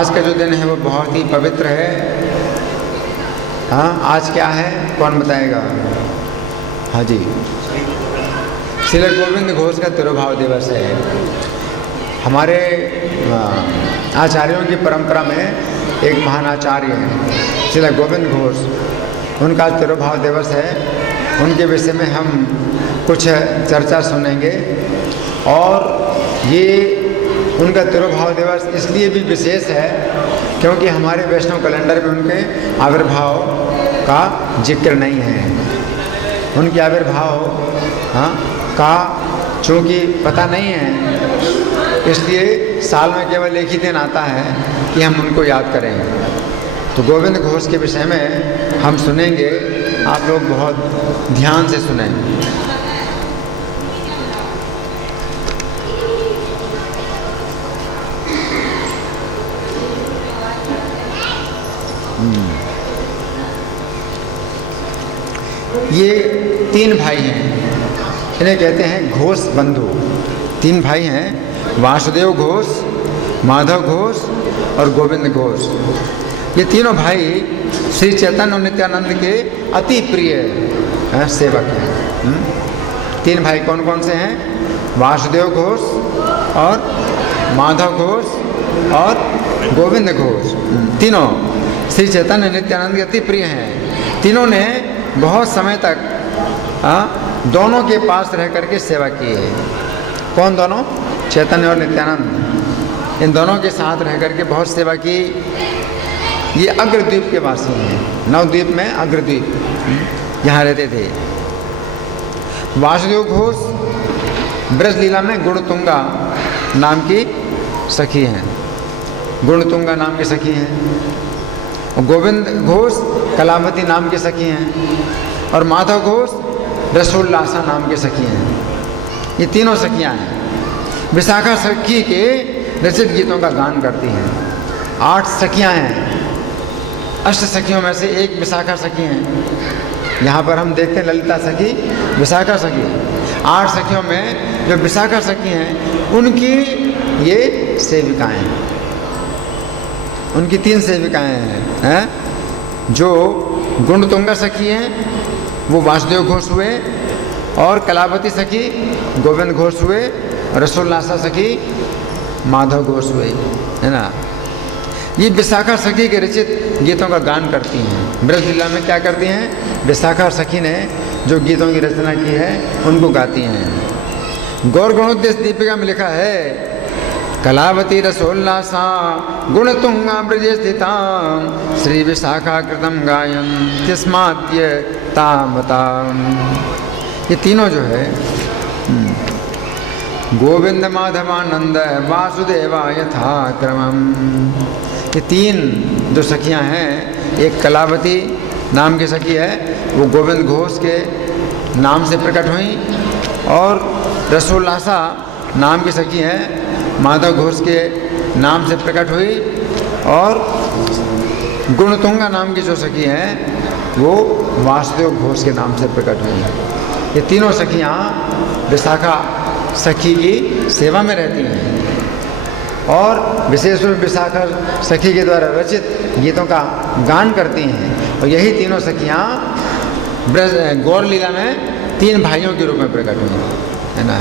आज का जो दिन है वो बहुत ही पवित्र है। हाँ, आज क्या है कौन बताएगा? हाँ जी, श्री गोविंद घोष का तिरुभाव दिवस है। हमारे आचार्यों की परंपरा में एक महान आचार्य हैं श्री गोविंद घोष, उनका तिरुभाव दिवस है। उनके विषय में हम कुछ चर्चा सुनेंगे। और ये उनका तिरुभाव दिवस इसलिए भी विशेष है क्योंकि हमारे वैष्णव कैलेंडर में उनके आविर्भाव का जिक्र नहीं है। उनके आविर्भाव का चूँकि पता नहीं है, इसलिए साल में केवल एक ही दिन आता है कि हम उनको याद करें। तो गोविंद घोष के विषय में हम सुनेंगे, आप लोग बहुत ध्यान से सुनें। ये 3 भाई हैं, इन्हें कहते हैं घोष बंधु। 3 भाई हैं, वासुदेव घोष, माधव घोष और गोविंद घोष। ये तीनों भाई श्री चैतन्य और नित्यानंद के अति प्रिय सेवक हैं। 3 भाई कौन कौन से हैं? वासुदेव घोष और माधव घोष और गोविंद घोष। तीनों श्री चैतन्य नित्यानंद के अति प्रिय हैं। तीनों ने बहुत समय तक दोनों के पास रह करके सेवा की है। कौन दोनों? चैतन्य और नित्यानंद। इन दोनों के साथ रह करके बहुत सेवा की। ये अग्रद्वीप के वासी हैं, नवद्वीप में अग्रद्वीप, यहाँ रहते थे। वासुदेव घोष ब्रजलीला में गुणतुंगा नाम की सखी हैं, गुणतुंगा नाम की सखी हैं। गोविंद घोष कलावती नाम के सखी हैं और माधव घोष रसोल्लासा नाम के सखी हैं। ये तीनों सखियां हैं। विशाखा सखी के रचित गीतों का गान करती हैं। 8 सखियां हैं, अष्ट सखियों में से एक विशाखा सखी हैं। यहाँ पर हम देखते हैं ललिता सखी, विशाखा सखी। 8 सखियों में जो विशाखा सखी हैं उनकी ये सेविकाएँ हैं। उनकी 3 सेविकाएँ हैं, जो गुणतुंगा सखी हैं वो वासुदेव घोष हुए, और कलावती सखी गोविंद घोष हुए, रसोल्लासा सखी माधव घोष हुए, है ना। ये विशाखा सखी के रचित गीतों का गान करती हैं। ब्रजलीला में क्या करती हैं? विशाखा सखी ने जो गीतों की रचना की है उनको गाती हैं। गौर गुणोद्देश दीपिका में लिखा है, कलावती रसोल्लासा गुणतुंगा ब्रजे स्थिता श्री विशाखा कृतम गायन तिस्माद्य तामताम। ये तीनों जो है गोविंद माधवानंद वासुदेवा यथा क्रमम। ये 3 जो सखियां हैं, एक कलावती नाम की सखी है, वो गोविंद घोष के नाम से प्रकट हुई, और रसोल्लासा नाम की सखी है, माधव घोष के नाम से प्रकट हुई, और गुणतुंगा नाम की जो सखी हैं वो वासुदेव घोष के नाम से प्रकट हुई। ये तीनों सखियाँ विशाखा सखी की सेवा में रहती हैं और विशेष रूप विशाखा सखी के द्वारा रचित गीतों का गान करती हैं। और यही तीनों सखियाँ गौर लीला में 3 भाइयों के रूप में प्रकट हुई, है ना।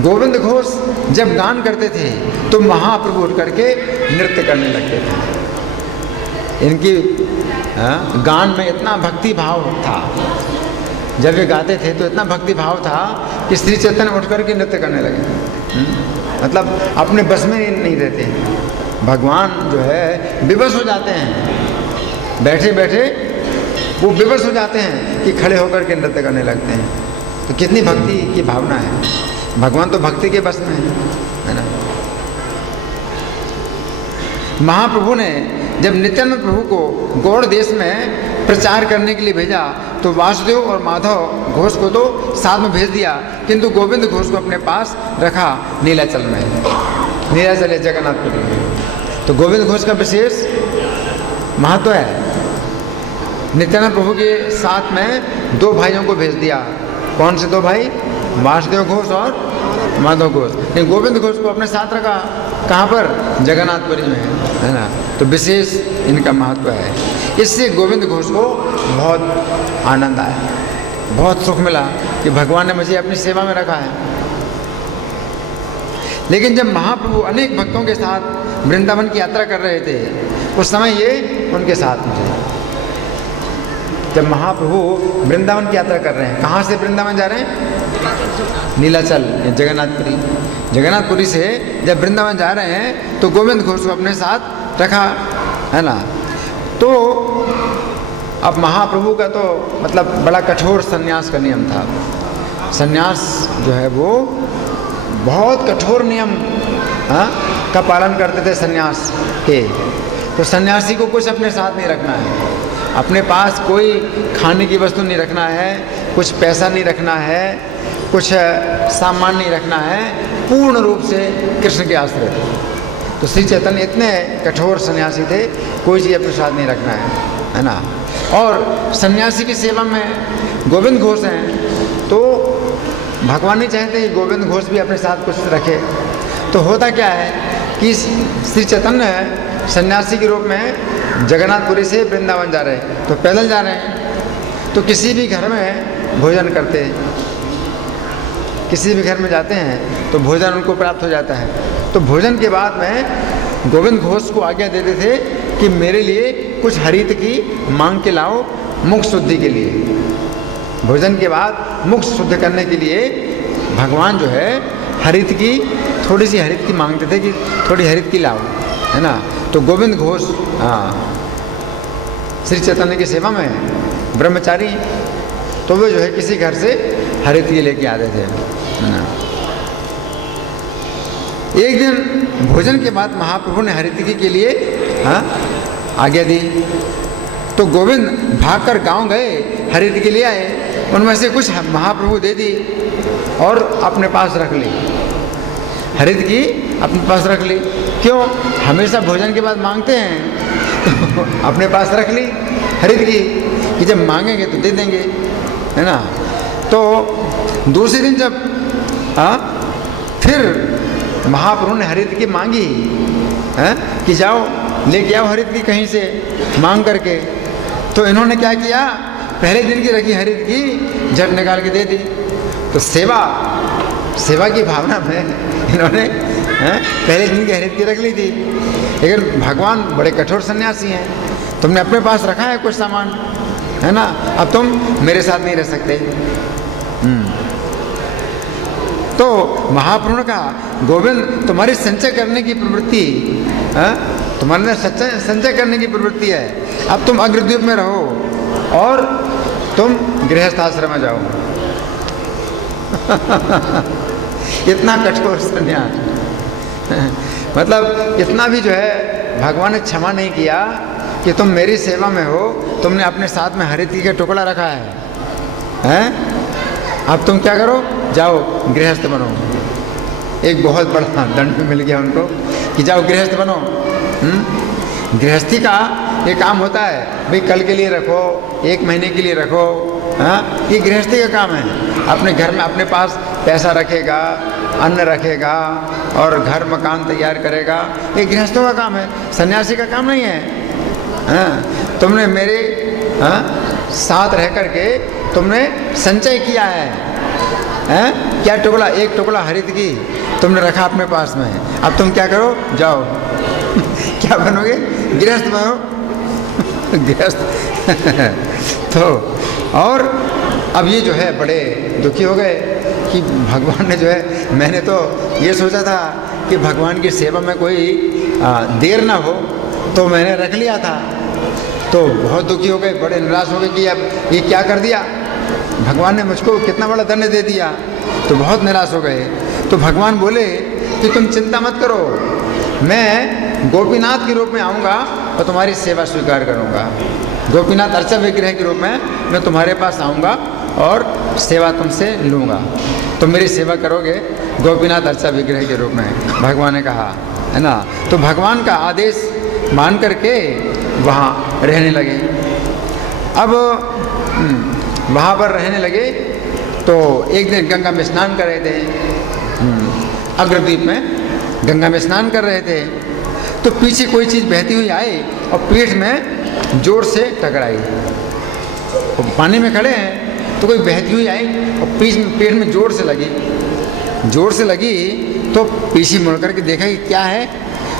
गोविंद घोष जब गान करते थे तो महाप्रभु उठ करके नृत्य करने लगते थे। इनकी गान में इतना भक्ति भाव था, जब ये गाते थे तो इतना भक्ति भाव था कि श्री चैतन्य उठ करके नृत्य करने लगे। मतलब अपने बस में नहीं रहते। भगवान जो है विवश हो जाते हैं, बैठे बैठे वो विवश हो जाते हैं कि खड़े होकर के नृत्य करने लगते हैं। तो कितनी भक्ति की भावना है। भगवान तो भक्ति के बस में है ना। महाप्रभु ने जब नित्यानंद प्रभु को गौड़ देश में प्रचार करने के लिए भेजा तो वासुदेव और माधव घोष को तो साथ में भेज दिया, किंतु गोविंद घोष को अपने पास रखा नीलाचल में। नीलाचल है जगन्नाथपुरी में। तो गोविंद घोष का विशेष महत्व है। नित्यानंद प्रभु के साथ में 2 भाइयों को भेज दिया, कौन से दो भाई? वासुदेव घोष और माधव घोष। लेकिन गोविंद घोष को अपने साथ रखा, कहाँ पर? जगन्नाथपुरी में, है ना। तो विशेष इनका महत्व है। इससे गोविंद घोष को बहुत आनंद आया, बहुत सुख मिला कि भगवान ने मुझे अपनी सेवा में रखा है। लेकिन जब महाप्रभु अनेक भक्तों के साथ वृंदावन की यात्रा कर रहे थे, उस समय ये उनके साथ मुझे, जब महाप्रभु वृंदावन की यात्रा कर रहे हैं, कहाँ से वृंदावन जा रहे हैं? नीलाचल, जगन्नाथपुरी। जगन्नाथपुरी से जब वृंदावन जा रहे हैं तो गोविंद घोष को अपने साथ रखा, है ना। तो अब महाप्रभु का तो मतलब बड़ा कठोर सन्यास का नियम था। सन्यास जो है वो बहुत कठोर नियम का पालन करते थे सन्यास के। तो सन्यासी को कुछ अपने साथ नहीं रखना है, अपने पास कोई खाने की वस्तु नहीं रखना है, कुछ पैसा नहीं रखना है, कुछ सामान नहीं रखना है, पूर्ण रूप से कृष्ण के आश्रित। तो श्री चैतन्य इतने कठोर सन्यासी थे, कोई चीज़ अपने साथ नहीं रखना है ना। और सन्यासी की सेवा में गोविंद घोष हैं, तो भगवान नहीं चाहते कि गोविंद घोष भी अपने साथ कुछ रखे। तो होता क्या है कि श्री चैतन्य सन्यासी के रूप में जगन्नाथपुरी से वृंदावन जा रहे हैं, तो पैदल जा रहे हैं। तो किसी भी घर में भोजन करते, किसी भी घर में जाते हैं तो भोजन उनको प्राप्त हो जाता है। तो भोजन के बाद में गोविंद घोष को आज्ञा देते थे कि मेरे लिए कुछ हरित की मांग के लाओ, मुख शुद्धि के लिए। भोजन के बाद मुख शुद्ध करने के लिए भगवान जो है हरित की, थोड़ी सी हरित की मांगते थे कि थोड़ी हरित की लाओ, है ना। तो गोविंद घोष श्री चैतन्य की सेवा में ब्रह्मचारी, तो वे जो है किसी घर से हरित की लेके आते थे, है ना। एक दिन भोजन के बाद महाप्रभु ने हरितकी के लिए आज्ञा दी। तो गोविंद भागकर गांव गए, हरितकी ले आए, उनमें से कुछ महाप्रभु दे दी और अपने पास रख ली। हरितकी अपने पास रख ली, क्यों? हमेशा भोजन के बाद मांगते हैं, तो अपने पास रख ली हरितकी कि जब मांगेंगे तो दे देंगे, है ना। तो दूसरे दिन जब फिर महाप्रभु ने हरितकी मांगी कि जाओ लेके आओ हरितकी कहीं से मांग करके, तो इन्होंने क्या किया? पहले दिन की रखी हरितकी झट निकाल के दे दी। तो सेवा की भावना में इन्होंने पहले दिन की हरितकी रख ली थी। लेकिन भगवान बड़े कठोर सन्यासी हैं, तुमने अपने पास रखा है कुछ सामान, है ना, अब तुम मेरे साथ नहीं रह सकते। तो महाप्रभु ने कहा, गोविंद तुम्हारी संचय करने की प्रवृत्ति, तुम्हारे अंदर संचय करने की प्रवृत्ति है, अब तुम अग्रद्वीप में रहो और तुम गृहस्थ आश्रम में जाओ। इतना कठोर सन्यास, मतलब इतना भी जो है भगवान ने क्षमा नहीं किया कि तुम मेरी सेवा में हो, तुमने अपने साथ में हरितकी का टुकड़ा रखा है, अब तुम क्या करो? जाओ गृहस्थ बनो। एक बहुत बड़ा दंड मिल गया उनको कि जाओ गृहस्थ बनो। गृहस्थी का ये काम होता है, भाई कल के लिए रखो, 1 महीने के लिए रखो, ये गृहस्थी का काम है। अपने घर में अपने पास पैसा रखेगा, अन्न रखेगा और घर मकान तैयार करेगा, ये गृहस्थों का काम है, सन्यासी का काम नहीं है। तुमने मेरे साथ रह करके तुमने संचय किया है, क्या टुकड़ा? एक टुकड़ा हरितकी तुमने रखा अपने पास में, अब तुम क्या करो? जाओ क्या बनोगे? गृहस्थ बनो। गृहस्थ तो और अब ये जो है बड़े दुखी हो गए कि भगवान ने जो है, मैंने तो ये सोचा था कि भगवान की सेवा में कोई देर ना हो, तो मैंने रख लिया था। तो बहुत दुखी हो गए, बड़े निराश हो गए कि अब ये क्या कर दिया, भगवान ने मुझको कितना बड़ा दंड दे दिया। तो बहुत निराश हो गए। तो भगवान बोले कि तुम चिंता मत करो, मैं गोपीनाथ के रूप में आऊँगा और तुम्हारी सेवा स्वीकार करूँगा। गोपीनाथ अर्चा विग्रह के रूप में मैं तुम्हारे पास आऊँगा और सेवा तुमसे लूँगा, तुम मेरी सेवा करोगे गोपीनाथ अर्चा विग्रह के रूप में, भगवान ने कहा, है ना। तो भगवान का आदेश मान करके वहाँ रहने लगे। अब वहाँ पर रहने लगे तो एक दिन गंगा में स्नान कर रहे थे, अग्रद्वीप में गंगा में स्नान कर रहे थे, तो पीछे कोई चीज़ बहती हुई आई और पीठ में जोर से टकराई। तो पानी में खड़े हैं तो कोई बहती हुई आई और पेट में जोर से लगी तो पीछे मुड़ करके देखा कि क्या है,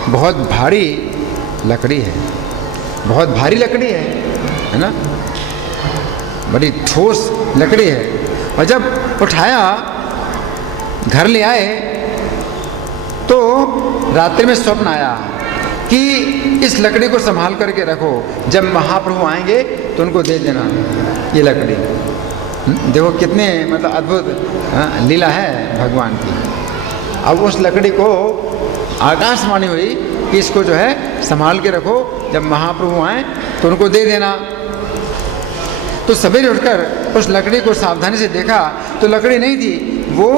बहुत भारी लकड़ी है, बहुत भारी लकड़ी है ना, बड़ी ठोस लकड़ी है। और जब उठाया घर ले आए तो रात्रि में स्वप्न आया कि इस लकड़ी को संभाल करके रखो, जब महाप्रभु आएंगे तो उनको दे देना ये लकड़ी। देखो कितने मतलब अद्भुत लीला है भगवान की। अब उस लकड़ी को आकाशवाणी हुई कि इसको जो है संभाल के रखो, जब महाप्रभु आए तो उनको दे देना। तो सवेरे उठकर उस लकड़ी को सावधानी से देखा तो लकड़ी नहीं थी, वो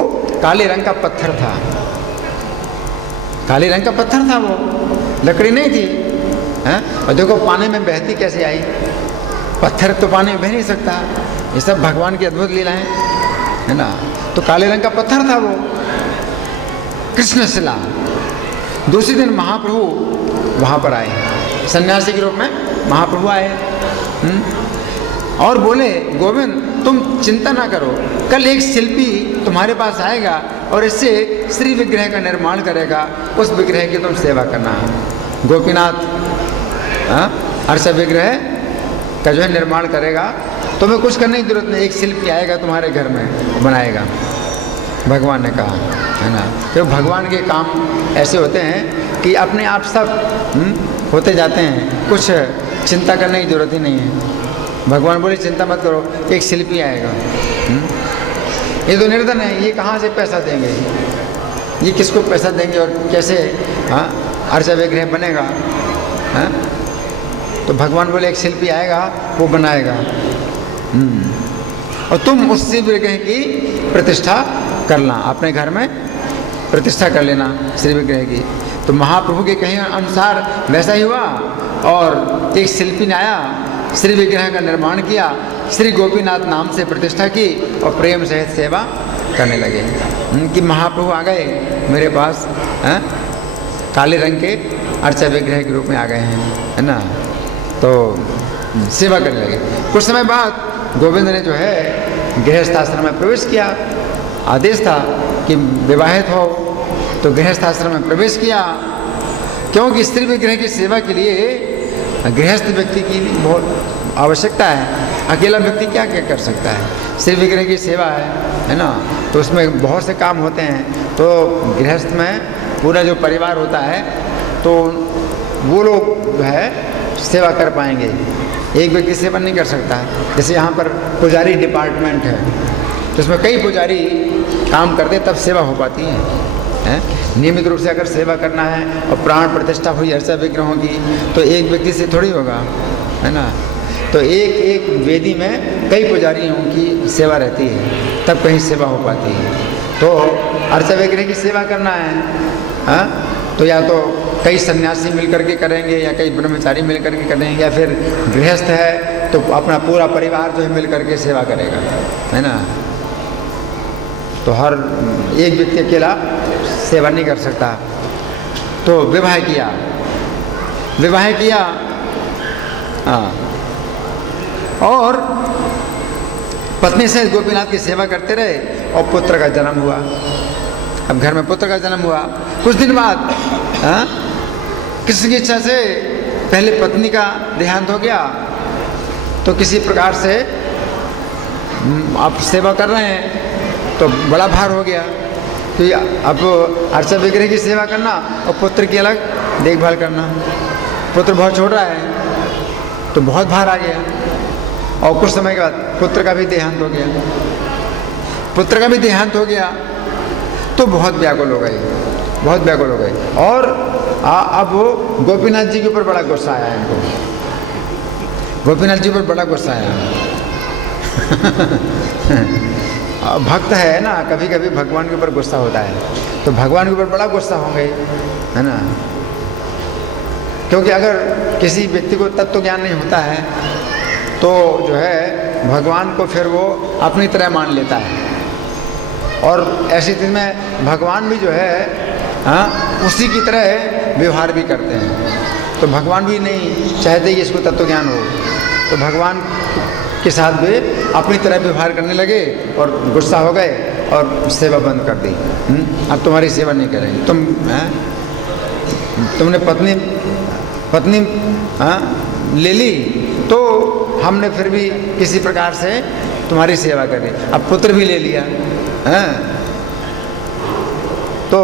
काले रंग का पत्थर था, काले रंग का पत्थर था, वो लकड़ी नहीं थी। हैं? और देखो पानी में बहती कैसे आई, पत्थर तो पानी में बह नहीं सकता। ये सब भगवान की अद्भुत लीलाएं है ना। तो काले रंग का पत्थर था वो, कृष्ण शिला। दूसरे दिन महाप्रभु वहाँ पर आए, सन्यासी के रूप में महाप्रभु आए और बोले, गोविंद तुम चिंता ना करो, कल एक शिल्पी तुम्हारे पास आएगा और इससे श्री विग्रह का निर्माण करेगा, उस विग्रह की तुम सेवा करना। गोपीनाथ अर्चा विग्रह का जो है निर्माण करेगा, तुम्हें कुछ करने की जरूरत नहीं, एक शिल्पी आएगा तुम्हारे घर में बनाएगा, भगवान ने कहा है ना। तो भगवान के काम ऐसे होते हैं कि अपने आप सब होते जाते हैं, कुछ चिंता करने की जरूरत ही नहीं है। भगवान बोले चिंता मत करो, एक शिल्पी आएगा। ये तो निर्धन है, ये कहाँ से पैसा देंगे, ये किसको पैसा देंगे और कैसे अर्चा विग्रह बनेगा। तो भगवान बोले एक शिल्पी आएगा, वो बनाएगा और तुम उस विग्रह की प्रतिष्ठा करना, अपने घर में प्रतिष्ठा कर लेना श्री विग्रह की। तो महाप्रभु के कहे अनुसार वैसा ही हुआ और एक शिल्पी ने आया, श्री विग्रह का निर्माण किया, श्री गोपीनाथ नाम से प्रतिष्ठा की और प्रेम सहित सेवा करने लगे कि महाप्रभु आ गए मेरे पास, काले रंग के अर्चा विग्रह के रूप में आ गए हैं, है ना। तो सेवा करने लगे। कुछ समय बाद गोविंद ने जो है गृहस्थ आश्रम में प्रवेश किया। आदेश था कि विवाहित हो, तो गृहस्थ आश्रम में प्रवेश किया, क्योंकि स्त्री विग्रह की सेवा के लिए गृहस्थ व्यक्ति की बहुत आवश्यकता है। अकेला व्यक्ति क्या क्या कर सकता है, स्त्री विग्रह की सेवा है ना। तो उसमें बहुत से काम होते हैं, तो गृहस्थ में पूरा जो परिवार होता है तो वो लोग जो है सेवा कर पाएंगे, एक व्यक्ति सेवा नहीं कर सकता। जैसे यहाँ पर पुजारी डिपार्टमेंट है, तो उसमें कई पुजारी काम करते तब सेवा हो पाती है। नियमित रूप से अगर सेवा करना है और प्राण प्रतिष्ठा हुई अर्चा विग्रहों की, तो एक व्यक्ति से थोड़ी होगा, है ना। तो एक एक वेदी में कई पुजारियों की सेवा रहती है, तब कहीं सेवा हो पाती है। तो अर्चा विग्रह की सेवा करना है, तो या तो कई सन्यासी मिलकर के करेंगे, या कई ब्रह्मचारी मिलकर के करेंगे, या फिर गृहस्थ है तो अपना पूरा परिवार जो है मिलकर के सेवा करेगा, है ना। तो हर एक व्यक्ति अकेला सेवा नहीं कर सकता। तो विवाह किया और पत्नी से गोपीनाथ की सेवा करते रहे और पुत्र का जन्म हुआ। अब घर में पुत्र का जन्म हुआ, कुछ दिन बाद किसी की इच्छा से पहले पत्नी का देहांत हो गया, तो किसी प्रकार से आप सेवा कर रहे हैं तो बड़ा भार हो गया। तो अब अर्चा विग्रह की सेवा करना और पुत्र की अलग देखभाल करना, पुत्र बहुत छोटा है तो बहुत भार आ गया। और कुछ समय के बाद पुत्र का भी देहांत हो गया, तो बहुत व्याकुल हो गए। और अब वो गोपीनाथ जी के ऊपर बड़ा गुस्सा आया इनको, भक्त है ना, कभी कभी भगवान के ऊपर गुस्सा होता है, तो भगवान के ऊपर बड़ा गुस्सा होंगे, है ना। क्योंकि अगर किसी व्यक्ति को तत्व ज्ञान नहीं होता है तो जो है भगवान को फिर वो अपनी तरह मान लेता है, और ऐसी स्थिति में भगवान भी जो है उसी की तरह व्यवहार भी करते हैं। तो भगवान भी नहीं चाहते कि इसको तत्व ज्ञान हो, तो भगवान के साथ भी अपनी तरह व्यवहार करने लगे और गुस्सा हो गए और सेवा बंद कर दी। अब तुम्हारी सेवा नहीं करेंगे। तुमने पत्नी ले ली तो हमने फिर भी किसी प्रकार से तुम्हारी सेवा करी। अब पुत्र भी ले लिया तो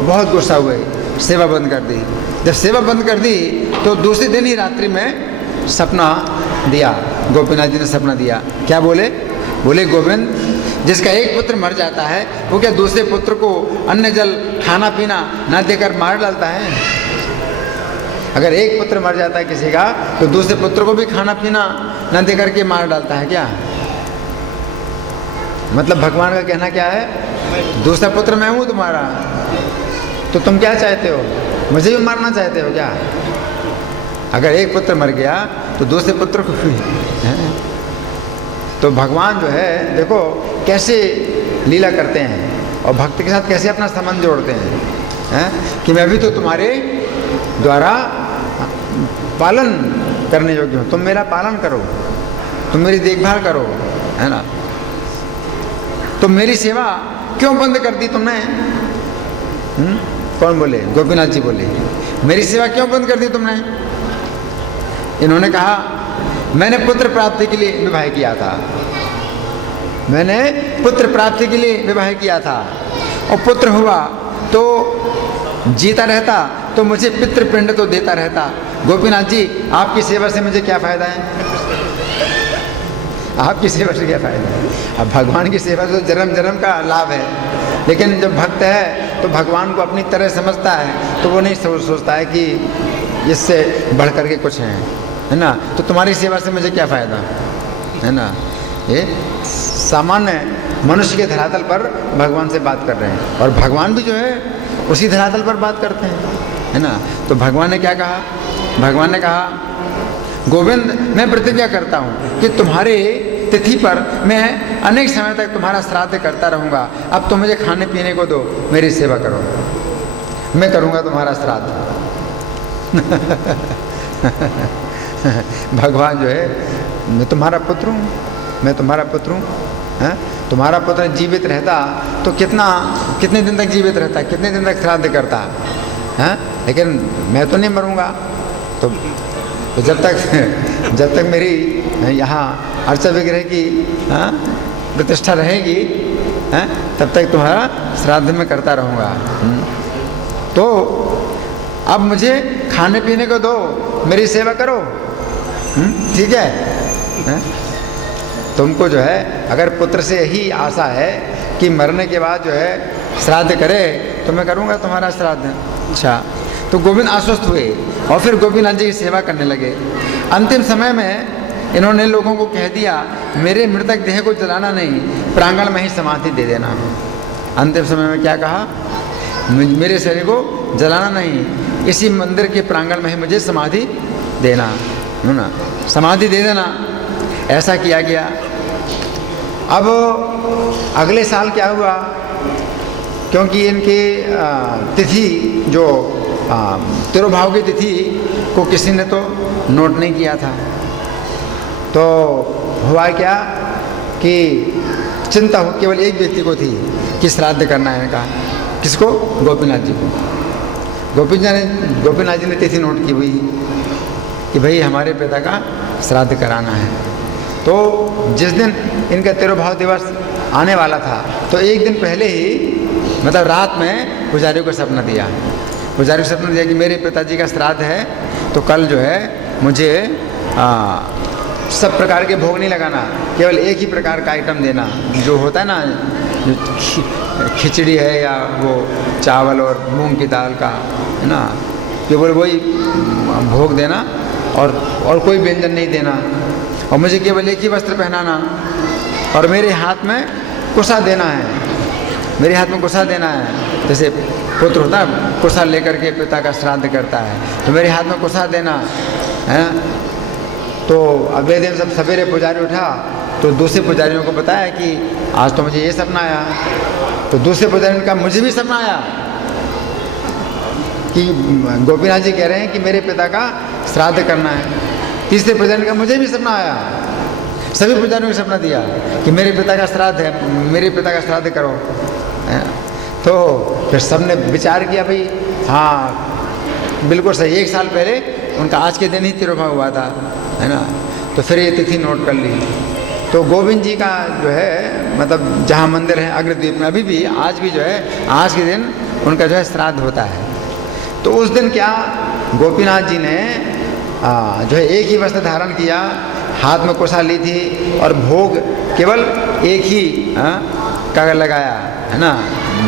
बहुत गुस्सा हुए, सेवा बंद कर दी। जब सेवा बंद कर दी तो दूसरे दिन ही रात्रि में सपना दिया, गोपीनाथ जी ने सपना दिया। क्या बोले? बोले गोविंद, जिसका एक पुत्र मर जाता है वो क्या दूसरे पुत्र को अन्न जल खाना पीना न देकर मार डालता है? अगर एक पुत्र मर जाता है किसी का तो दूसरे पुत्र को भी खाना पीना न देकर के मार डालता है क्या? मतलब भगवान का कहना क्या है? दूसरा पुत्र मैं हूँ तुम्हारा, तो तुम क्या चाहते हो? मुझे भी मारना चाहते हो क्या? अगर एक पुत्र मर गया तो दूसरे पुत्र को भी तो भगवान जो है देखो कैसे लीला करते हैं और भक्त के साथ कैसे अपना संबंध जोड़ते हैं कि मैं भी तो तुम्हारे द्वारा पालन करने योग्य हूँ, तुम मेरा पालन करो, तुम मेरी देखभाल करो, है ना? तो मेरी सेवा क्यों बंद कर दी तुमने? कौन बोले? गोपीनाथ जी बोले, मेरी सेवा क्यों बंद कर दी तुमने? इन्होंने कहा मैंने पुत्र प्राप्ति के लिए विवाह किया था, मैंने पुत्र प्राप्ति के लिए विवाह किया था और पुत्र हुआ तो जीता रहता तो मुझे पितृपिंड तो देता रहता। गोपीनाथ जी आपकी सेवा से मुझे क्या फ़ायदा है? आपकी सेवा से क्या फ़ायदा है? अब भगवान की सेवा तो जन्म जन्म का लाभ है, लेकिन जब भक्त है तो भगवान को अपनी तरह समझता है तो वो नहीं सोचता है कि इससे बढ़ कर के कुछ है ना? तो तुम्हारी सेवा से मुझे क्या फ़ायदा, है ना? ये सामान्य मनुष्य के धरातल पर भगवान से बात कर रहे हैं और भगवान भी जो है उसी धरातल पर बात करते हैं, है ना? तो भगवान ने क्या कहा? भगवान ने कहा गोविंद मैं प्रतिज्ञा करता हूँ कि तुम्हारे तिथि पर मैं अनेक समय तक तुम्हारा श्राद्ध करता रहूँगा। अब तो मुझे खाने पीने को दो, मेरी सेवा करो, मैं करूँगा तुम्हारा श्राद्ध। भगवान जो है मैं तुम्हारा पुत्र हूँ, मैं तुम्हारा पुत्र हूँ। तुम्हारा पुत्र जीवित रहता तो कितने दिन तक जीवित रहता, कितने दिन तक श्राद्ध करता है? लेकिन मैं तो नहीं मरूँगा। तो जब तक मेरी यहाँ अर्चा विग्रह की प्रतिष्ठा रहेगी तब तक तुम्हारा श्राद्ध में करता रहूँगा। तो अब मुझे खाने पीने को दो, मेरी सेवा करो, ठीक है? तुमको जो है अगर पुत्र से यही आशा है कि मरने के बाद जो है श्राद्ध करे तो मैं करूँगा तुम्हारा श्राद्ध। अच्छा, तो गोविंद आश्वस्त हुए और फिर गोपीनाथ जी की सेवा करने लगे। अंतिम समय में इन्होंने लोगों को कह दिया मेरे मृतक देह को जलाना नहीं, प्रांगण में ही समाधि दे देना। अंतिम समय में क्या कहा? मेरे शरीर को जलाना नहीं, इसी मंदिर के प्रांगण में ही मुझे समाधि देना, है ना? समाधि दे देना। ऐसा किया गया। अब अगले साल क्या हुआ? क्योंकि इनकी तिथि जो तिरुभाव की तिथि को किसी ने तो नोट नहीं किया था, तो हुआ क्या कि चिंता हो केवल एक व्यक्ति को थी कि श्राद्ध करना है इनका। किसको? गोपीनाथ जी को। गोपीनाथ जी ने तिथि नोट की हुई कि भाई हमारे पिता का श्राद्ध कराना है। तो जिस दिन इनका तिरुभाव दिवस आने वाला था तो एक दिन पहले ही मतलब रात में पुजारी को सपना दिया। पुजारी को सपना दिया कि मेरे पिताजी का श्राद्ध है तो कल जो है मुझे सब प्रकार के भोग नहीं लगाना, केवल एक ही प्रकार का आइटम देना, जो होता है ना, जो खिचड़ी है या वो चावल और मूंग की दाल का, है ना, केवल वही भोग देना और कोई व्यंजन नहीं देना। और मुझे केवल एक ही वस्त्र पहनाना और मेरे हाथ में कुसा देना है, मेरे हाथ में कुसा देना है। जैसे पुत्र होता है कुसा लेकर के पिता का श्राद्ध करता है, तो मेरे हाथ में कुसा देना है। तो अगले दिन सब सवेरे पुजारी उठा तो दूसरे पुजारियों को बताया कि आज तो मुझे ये सपना आया। तो दूसरे पुजारी ने कहा मुझे भी सपना आया कि गोपीनाथ जी कह रहे हैं कि मेरे पिता का श्राद्ध करना है। तीसरे पुजारी ने कहा मुझे भी सपना आया। सभी पुजारियों को सपना दिया कि मेरे पिता का श्राद्ध है, मेरे पिता का श्राद्ध करो। तो फिर सबने विचार किया, भाई हाँ बिल्कुल सही, 1 साल पहले उनका आज के दिन ही तिरुभाव हुआ था, है ना। तो फिर ये तिथि नोट कर ली। तो गोविंद जी का जो है मतलब जहाँ मंदिर है अग्रद्वीप में, अभी भी आज भी जो है आज के दिन उनका जो है श्राद्ध होता है। तो उस दिन क्या गोपीनाथ जी ने जो है एक ही वस्त्र धारण किया, हाथ में कुशा ली थी और भोग केवल एक ही का लगाया, है ना।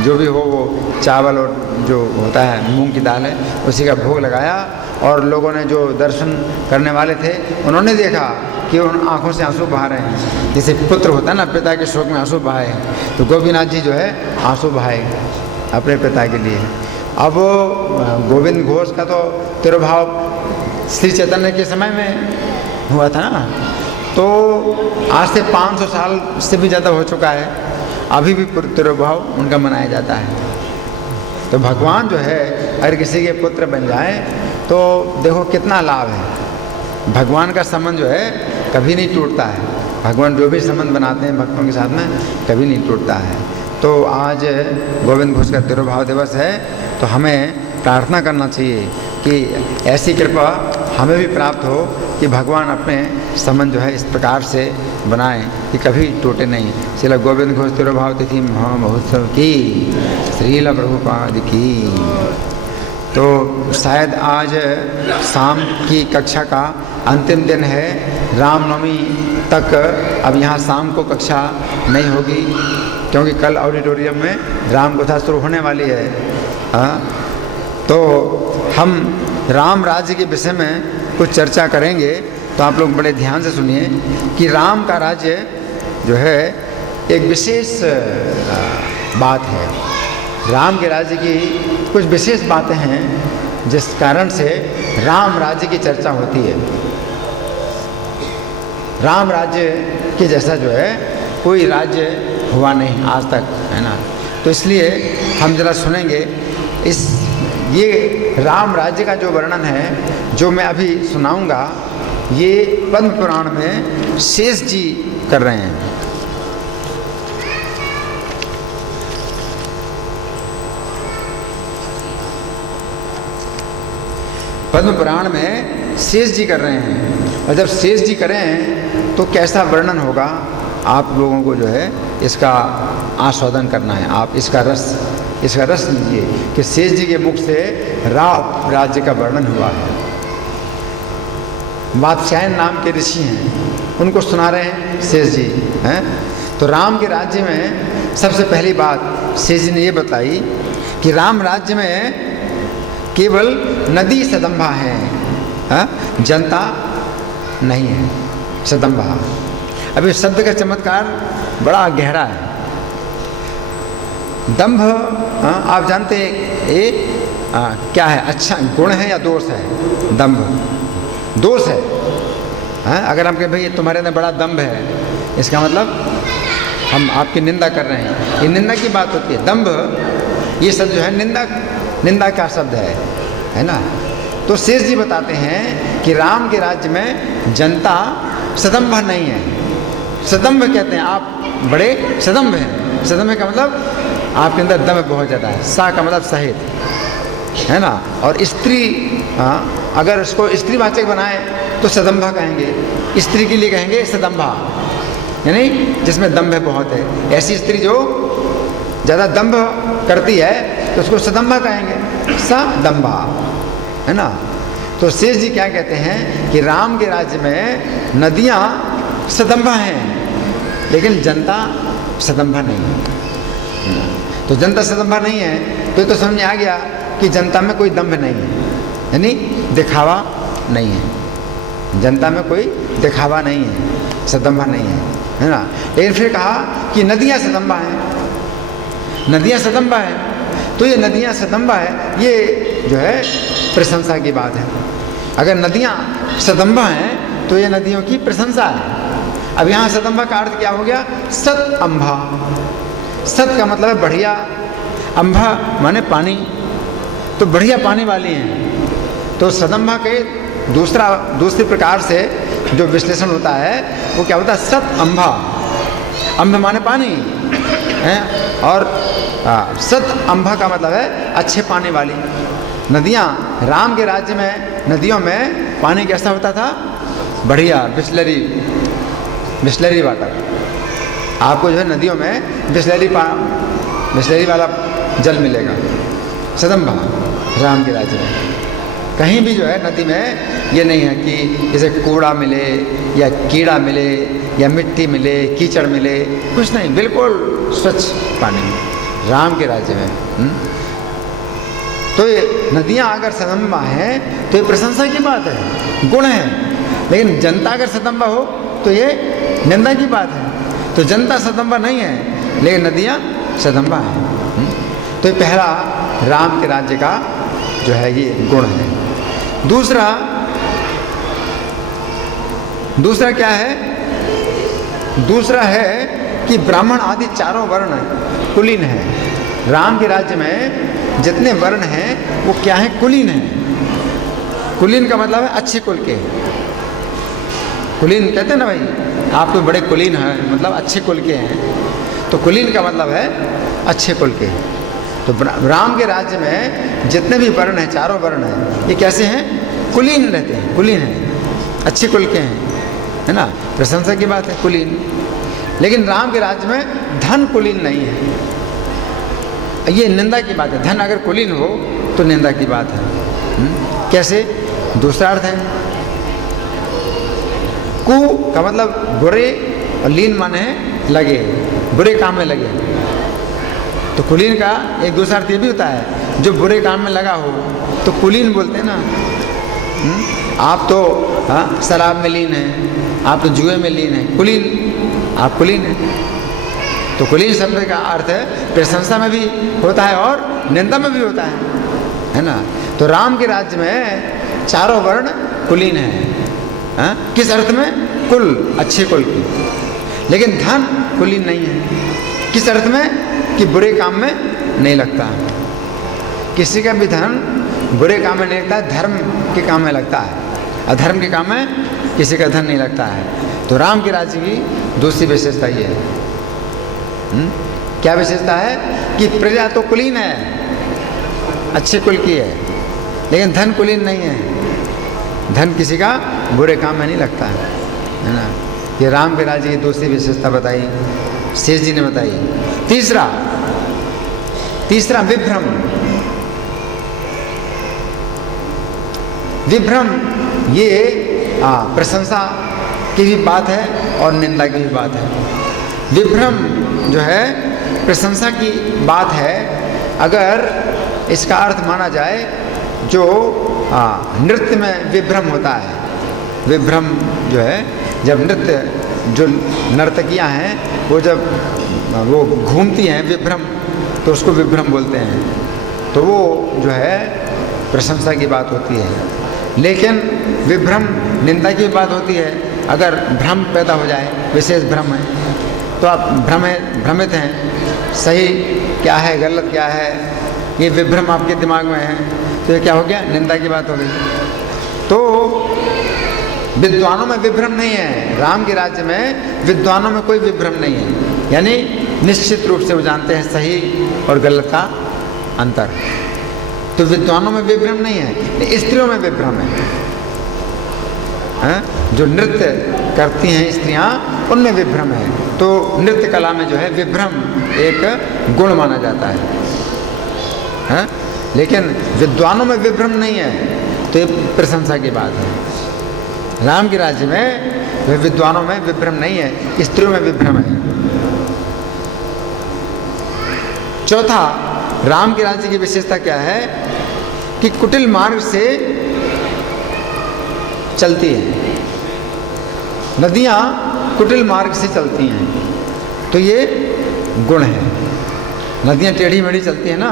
जो भी हो वो चावल और जो होता है मूंग की दाल है उसी का भोग लगाया। और लोगों ने जो दर्शन करने वाले थे उन्होंने देखा कि उन आँखों से आंसू बहा रहे हैं, जैसे पुत्र होता है ना पिता के शोक में आंसू बहाए। तो गोपीनाथ जी जो है आंसू बहाए अपने पिता के लिए। अब गोविंद घोष का तो तिरुभाव श्री चैतन्य के समय में हुआ था ना, तो आज से 500 साल से भी ज़्यादा हो चुका है, अभी भी तिरुभाव उनका मनाया जाता है। तो भगवान जो है अगर किसी के पुत्र बन जाए तो देखो कितना लाभ है। भगवान का संबंध जो है कभी नहीं टूटता है। भगवान जो भी संबंध बनाते हैं भक्तों के साथ में कभी नहीं टूटता है। तो आज गोविंद घोष का तिरुभाव दिवस है, तो हमें प्रार्थना करना चाहिए कि ऐसी कृपा हमें भी प्राप्त हो कि भगवान अपने संबंध जो है इस प्रकार से बनाएं कि कभी टूटे नहीं। श्रील गोविंद घोष तिरुभाव तिथि महोत्सव की, श्रील प्रभुपाद की। तो शायद आज शाम की कक्षा का अंतिम दिन है, रामनवमी तक अब यहाँ शाम को कक्षा नहीं होगी क्योंकि कल ऑडिटोरियम में राम कथा शुरू होने वाली है। तो हम राम राज्य के विषय में कुछ चर्चा करेंगे, तो आप लोग बड़े ध्यान से सुनिए कि राम का राज्य जो है एक विशेष बात है। राम के राज्य की कुछ विशेष बातें हैं जिस कारण से राम राज्य की चर्चा होती है। राम राज्य के जैसा जो है कोई राज्य हुआ नहीं आज तक, है ना। तो इसलिए हम जरा सुनेंगे ये राम राज्य का जो वर्णन है जो मैं अभी सुनाऊंगा, ये पद्म पुराण में शेष जी कर रहे हैं। पद्म पुराण में शेष जी कर रहे हैं, और जब शेष जी करें तो कैसा वर्णन होगा आप लोगों को जो है इसका आस्वादन करना है। आप इसका रस लीजिए कि शेष जी के मुख से राम राज्य का वर्णन हुआ है। वात्स्यायन नाम के ऋषि हैं, उनको सुना रहे हैं शेष जी हैं। तो राम के राज्य में सबसे पहली बात शेष जी ने ये बताई कि राम राज्य में केवल नदी सदंभा है, जनता नहीं है, सदंभा। अभी शब्द का चमत्कार बड़ा गहरा है। दंभ आप जानते हैं ये क्या है, अच्छा गुण है या दोष है? दंभ दोष है। अगर हम कहें भाई तुम्हारे अंदर बड़ा दंभ है, इसका मतलब हम आपकी निंदा कर रहे हैं, ये निंदा की बात होती है। दंभ ये शब्द जो है निंदा का शब्द है ना। तो शेष जी बताते हैं कि राम के राज्य में जनता सदंभ नहीं है। सदंभ कहते हैं आप बड़े सदंभ हैं। सदंभ का मतलब आपके अंदर दम बहुत ज़्यादा है। सा का मतलब सहित, है ना। और स्त्री अगर उसको स्त्रीवाचक बनाए तो सदंभा कहेंगे, स्त्री के लिए कहेंगे सदंभा, यानी जिसमें दंभ बहुत है। ऐसी स्त्री जो ज़्यादा दंभ करती है तो उसको सदंभा कहेंगे, सदंभा, है ना। तो शेष जी क्या कहते हैं कि राम के राज्य में नदियाँ सदंभा हैं लेकिन जनता सदंभा नहीं है। तो जनता सदंभा नहीं है तो समझ में आ गया कि जनता में कोई दंभ नहीं है, यानी दिखावा नहीं है। जनता में कोई दिखावा नहीं है, सदंभा नहीं है ना। लेकिन फिर कहा कि नदियाँ सदंभा हैं। नदियाँ सदंभा है तो ये नदियाँ सदंभा है, ये जो है प्रशंसा की बात है। अगर नदियाँ सदंभा हैं तो ये नदियों की प्रशंसा है। अब यहाँ सदम्भा का अर्थ क्या हो गया? सत अम्भा। सत का मतलब है बढ़िया, अम्भा माने पानी, तो बढ़िया पानी वाली हैं। तो सदम्भा के दूसरे प्रकार से जो विश्लेषण होता है वो क्या होता है? सत अम्भा। अम्भ माने पानी है, और सत अम्भा का मतलब है अच्छे पानी वाली नदियाँ। राम के राज्य में नदियों में पानी कैसा होता था? बढ़िया, बिस्लरी वाटर। आपको जो है नदियों में बिस्लरी वाला जल मिलेगा। सदम्भा राम के राज्य में कहीं भी जो है नदी में ये नहीं है कि जैसे कूड़ा मिले या कीड़ा मिले या मिट्टी मिले, कीचड़ मिले, कुछ नहीं, बिल्कुल स्वच्छ पानी राम के राज्य में। तो ये नदियाँ अगर सदम्भा हैं तो ये प्रशंसा की बात है, गुण है। लेकिन जनता अगर सदम्भा हो तो ये निंदा की बात है। तो जनता सदम्भा नहीं है लेकिन नदियाँ सदम्भा हैं। तो ये पहला राम के राज्य का जो है ये गुण है। दूसरा क्या है? दूसरा है कि ब्राह्मण आदि चारों वर्ण कुलीन है। राम के राज्य में जितने वर्ण हैं वो क्या है? कुलीन हैं। कुलीन का मतलब है अच्छे कुल के। कुलीन कहते हैं ना भाई, आप तो बड़े कुलीन हैं, मतलब अच्छे कुल के हैं। तो कुलीन का मतलब है अच्छे कुल के। तो राम के राज्य में जितने भी वर्ण हैं, चारों वर्ण हैं, ये कैसे हैं? कुलीन रहते हैं, कुलीन हैं, अच्छे कुल के हैं, है ना? प्रशंसा की बात है, कुलीन। लेकिन राम के राज्य में धन कुलीन नहीं है, ये निंदा की बात है। धन अगर कुलीन हो तो निंदा की बात है। कैसे? दूसरा अर्थ है कु का मतलब बुरे, और लीन माने लगे, बुरे काम में लगे। तो कुलीन का एक दूसरा अर्थ ये भी होता है, जो बुरे काम में लगा हो तो कुलीन बोलते हैं ना। आप तो शराब में लीन हैं, आप तो जुए में लीन हैं, कुलीन, आप कुलीन हैं। तो कुलीन शब्द का अर्थ है प्रशंसा में भी होता है और निंदा में भी होता है ना? तो राम के राज्य में चारों वर्ण कुलीन हैं। किस अर्थ में? कुल, अच्छे कुल की। लेकिन धन कुलीन नहीं है। किस अर्थ में? कि बुरे काम में नहीं लगता। किसी का भी धन बुरे काम में नहीं लगता है, धर्म के काम में लगता है। अधर्म के काम में किसी का धन नहीं लगता है। तो राम के राज्य की दूसरी विशेषता ये है। क्या विशेषता है? कि प्रजा तो कुलीन है, अच्छे कुल की है, लेकिन धन कुलीन नहीं है। धन किसी का बुरे काम में नहीं लगता है ना? ये राम के राज्य की दूसरी विशेषता बताई, शेष जी ने बताई। तीसरा विभ्रम। विभ्रम ये प्रशंसा की भी बात है और निंदा की भी बात है। विभ्रम जो है प्रशंसा की बात है अगर इसका अर्थ माना जाए जो नृत्य में विभ्रम होता है। विभ्रम जो है जब नृत्य, जो नर्तकियां हैं वो जब वो घूमती हैं विभ्रम, तो उसको विभ्रम बोलते हैं। तो वो जो है प्रशंसा की बात होती है। लेकिन विभ्रम निंदा की बात होती है अगर भ्रम पैदा हो जाए, विशेष भ्रम है, तो आप भ्रमित हैं, सही क्या है गलत क्या है, ये विभ्रम आपके दिमाग में है, तो ये क्या हो गया? निंदा की बात हो गई। तो विद्वानों में विभ्रम नहीं है। राम के राज्य में विद्वानों में कोई विभ्रम नहीं है, यानी निश्चित रूप से वो जानते हैं सही और गलत का अंतर। तो विद्वानों में विभ्रम नहीं है, स्त्रियों में विभ्रम है। जो नृत्य करती हैं स्त्रियां, उनमें विभ्रम है। तो नृत्य कला में जो है विभ्रम एक गुण माना जाता है। लेकिन विद्वानों में विभ्रम नहीं है, तो ये प्रशंसा की बात है। राम के राज्य में विद्वानों में विभ्रम नहीं है, स्त्रियों में विभ्रम है। चौथा, राम के राज्य की विशेषता क्या है कि कुटिल मार्ग से चलती है। नदियाँ कुटिल मार्ग से चलती हैं, तो ये गुण है। नदियाँ टेढ़ी मेढ़ी चलती हैं ना,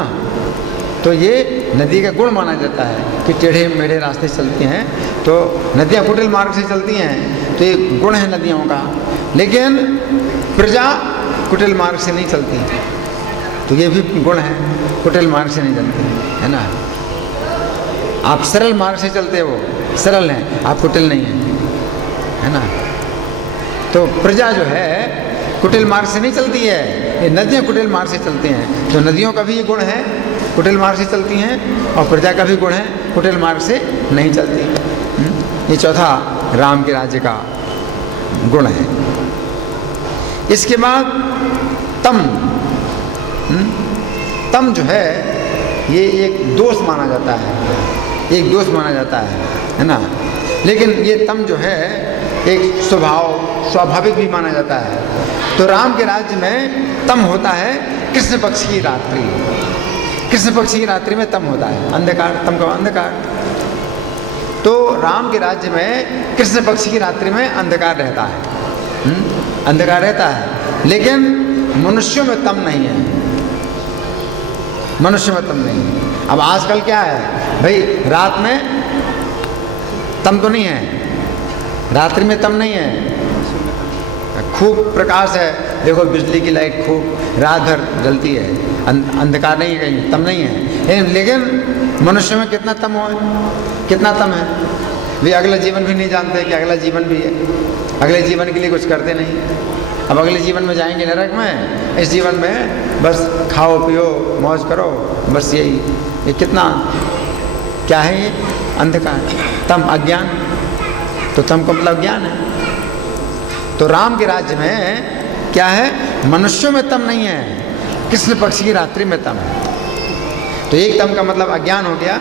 तो ये नदी का गुण माना जाता है कि टेढ़े मेढ़े रास्ते चलती हैं। तो नदियाँ कुटिल मार्ग से चलती हैं, तो ये गुण है नदियों का। लेकिन प्रजा कुटिल मार्ग से नहीं चलती, तो ये भी गुण है, कुटिल मार्ग से नहीं चलती, है ना। आप सरल मार्ग से चलते हो, सरल हैं, आप कुटिल नहीं हैं, है ना। तो प्रजा जो है कुटिल मार्ग से नहीं चलती है, ये नदियाँ कुटिल मार्ग से चलती हैं। तो नदियों का भी ये गुण है, कुटिल मार्ग से चलती हैं, और प्रजा का भी गुण है, कुटिल मार्ग से नहीं चलती। ये चौथा राम के राज्य का गुण है। इसके बाद तम, तम जो है ये एक दोष माना जाता है, एक दोष माना जाता है ना। लेकिन ये तम जो है एक स्वाभाविक भी माना जाता है। तो राम के राज्य में तम होता है कृष्ण पक्ष की रात्रि, कृष्ण पक्ष की रात्रि में तम होता है, अंधकार, तम का अंधकार। तो राम के राज्य में कृष्ण पक्ष की रात्रि में अंधकार रहता है, अंधकार रहता है। लेकिन मनुष्यों में तम नहीं है, मनुष्य में तम नहीं है। अब आजकल क्या है भाई, रात में तम तो नहीं है, रात्रि में तम नहीं है, खूब प्रकाश है, देखो बिजली की लाइट खूब रात भर जलती है, अंधकार नहीं है, कहीं तम नहीं है। लेकिन मनुष्य में कितना तम हो, कितना तम है। वे अगला जीवन भी नहीं जानते कि अगला जीवन भी है, अगले जीवन के लिए कुछ करते नहीं। अब अगले जीवन में जाएंगे नरक में, इस जीवन में बस खाओ पियो मौज करो, बस यही। ये कितना क्या है, ये अंधकार, तम, अज्ञान। तो तम का मतलब ज्ञान है। तो राम के राज्य में क्या है, मनुष्यों में तम नहीं है, कृष्ण पक्ष की रात्रि में तम है। तो एक तम का मतलब अज्ञान हो गया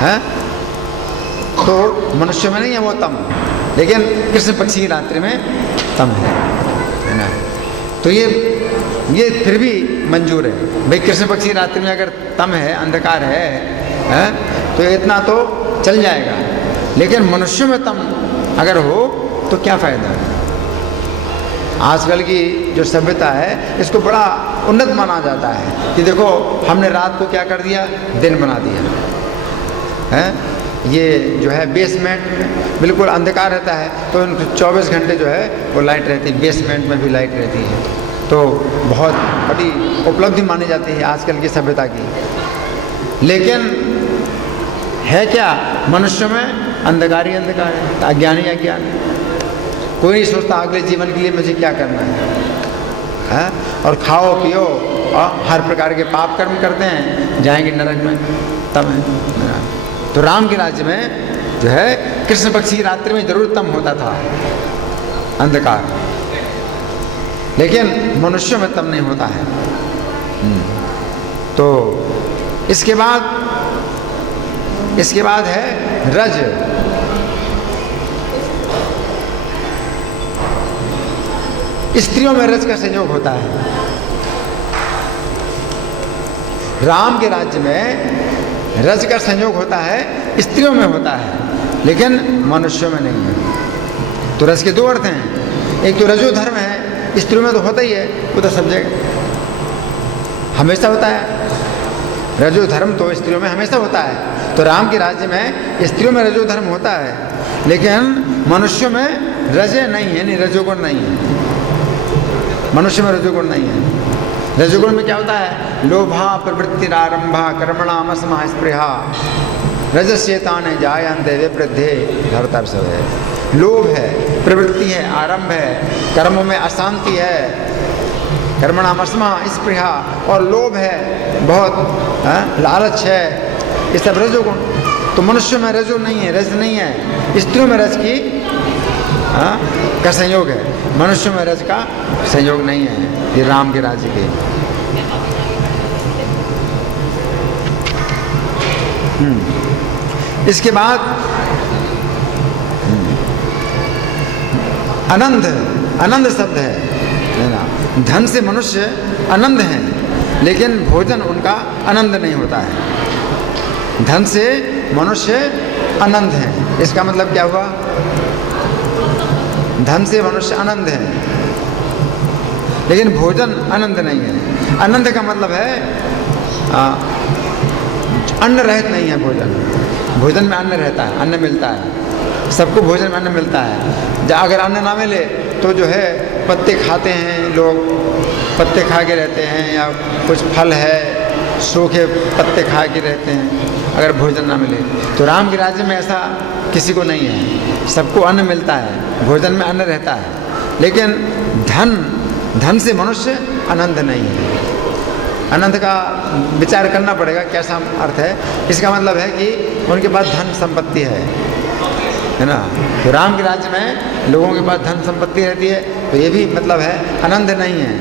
है, तो मनुष्य में नहीं है वो तम, लेकिन कृष्ण पक्ष की रात्रि में तम है ना। तो ये फिर भी मंजूर है भाई, कृष्ण पक्ष की रात्रि में अगर तम है, अंधकार है तो इतना तो चल जाएगा। लेकिन मनुष्य में तम अगर हो तो क्या फ़ायदा। आजकल की जो सभ्यता है इसको बड़ा उन्नत माना जाता है कि देखो हमने रात को क्या कर दिया, दिन बना दिया है। ये जो है बेसमेंट बिल्कुल अंधकार रहता है, तो 24 घंटे जो है वो लाइट रहती है, बेसमेंट में भी लाइट रहती है। तो बहुत बड़ी उपलब्धि मानी जाती है आजकल की सभ्यता की। लेकिन है क्या, मनुष्य में अंधकार ही अंधकार है, अज्ञान ही अज्ञान है। कोई नहीं सोचता अगले जीवन के लिए मुझे क्या करना है, और खाओ पियो और हर प्रकार के पाप कर्म करते हैं, जाएंगे नरक में, तब है। तो राम के राज्य में जो है कृष्ण पक्ष की रात्रि में जरूर तम होता था, अंधकार, लेकिन मनुष्यों में तम नहीं होता है। तो इसके बाद है रज। स्त्रियों में रज का संयोग होता है। राम के राज्य में रज का संयोग होता है, स्त्रियों में होता है, लेकिन मनुष्यों में नहीं है। तो रज के दो अर्थ हैं, एक तो रजो धर्म है, स्त्रियों में तो होता ही है, वो तो सब जगह हमेशा होता है। रजो धर्म तो स्त्रियों में हमेशा होता है। तो राम के राज्य में स्त्रियों में रजो धर्म होता है, लेकिन मनुष्यों में रजे नहीं है, नहीं रजोगुण नहीं है, मनुष्य में रजोगुण नहीं है। रजोगुण में क्या होता है, लोभा प्रवृत्तिरारंभा कर्मणामस्मा स्पृहा रजस्येताने जायन्ते विवृद्धे धर्तर्षवे। लोभ है, प्रवृत्ति है, आरंभ है, कर्मों में अशांति है, कर्मणामस्मा स्पृहा, और लोभ है, बहुत लालच है, ये सब रजोगुण। तो मनुष्य में रजो नहीं है, रज नहीं है। स्त्रियों में रज की का संयोग है, मनुष्य में रज का संयोग नहीं है। ये राम के राज्य के इसके बाद आनंद, आनंद शब्द है ना। धन से मनुष्य आनंद हैं, लेकिन भोजन उनका आनंद नहीं होता है। धन से मनुष्य आनंद है, इसका मतलब क्या हुआ, धन से मनुष्य आनंद है, लेकिन भोजन आनंद नहीं है। आनंद का मतलब है अन्न रहित नहीं है भोजन, भोजन में अन्न रहता है, अन्न मिलता है। सबको भोजन में अन्न मिलता है। अगर अन्न ना मिले तो जो है पत्ते खाते हैं लोग, पत्ते खा के रहते हैं, या कुछ फल है सूखे पत्ते खा के रहते हैं अगर भोजन ना मिले। तो राम के राज्य में ऐसा किसी को नहीं है, सबको अन्न मिलता है, भोजन में अन्न रहता है। लेकिन धन से मनुष्य आनंद नहीं है। आनंद का विचार करना पड़ेगा कैसा अर्थ है। इसका मतलब है कि उनके पास धन संपत्ति है ना। तो राम के राज्य में लोगों के पास धन संपत्ति रहती है, तो ये भी मतलब है आनंद नहीं है।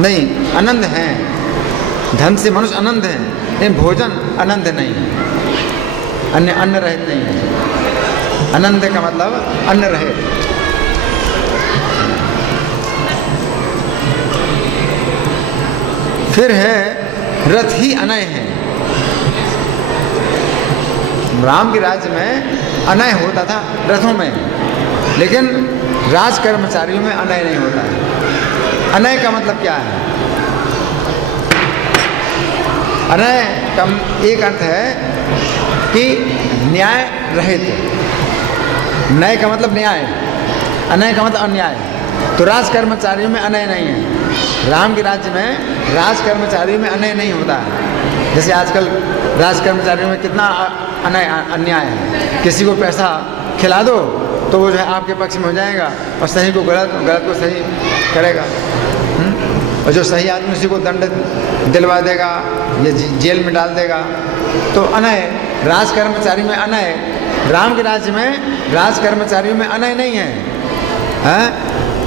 नहीं, आनंद है, धन से मनुष्य आनंद है, लेकिन भोजन आनंद नहीं है, अन्न रहित नहीं है। आनंद का मतलब अन्न रहित। फिर है रथ ही अनय है। राम के राज्य में अनय होता था रथों में, लेकिन राज कर्मचारियों में अनय नहीं होता है। अनय का मतलब क्या है? अनय का एक अर्थ है कि न्याय रहित। न्याय का मतलब न्याय, अनय का मतलब अन्याय। तो राज कर्मचारियों में अनय नहीं है। राम के राज्य में राज कर्मचारियों में अनय नहीं होता है। जैसे आजकल राज कर्मचारियों में कितना अन्याय है। किसी को पैसा खिला दो तो वो जो है आपके पक्ष में हो जाएगा, और सही को गलत, गलत को सही करेगा। और जो सही आदमी उसी को दंड दिलवा देगा या जेल में डाल देगा। तो अनय, राज कर्मचारी में अनय। राम के राज्य में राज कर्मचारियों में अनय नहीं है,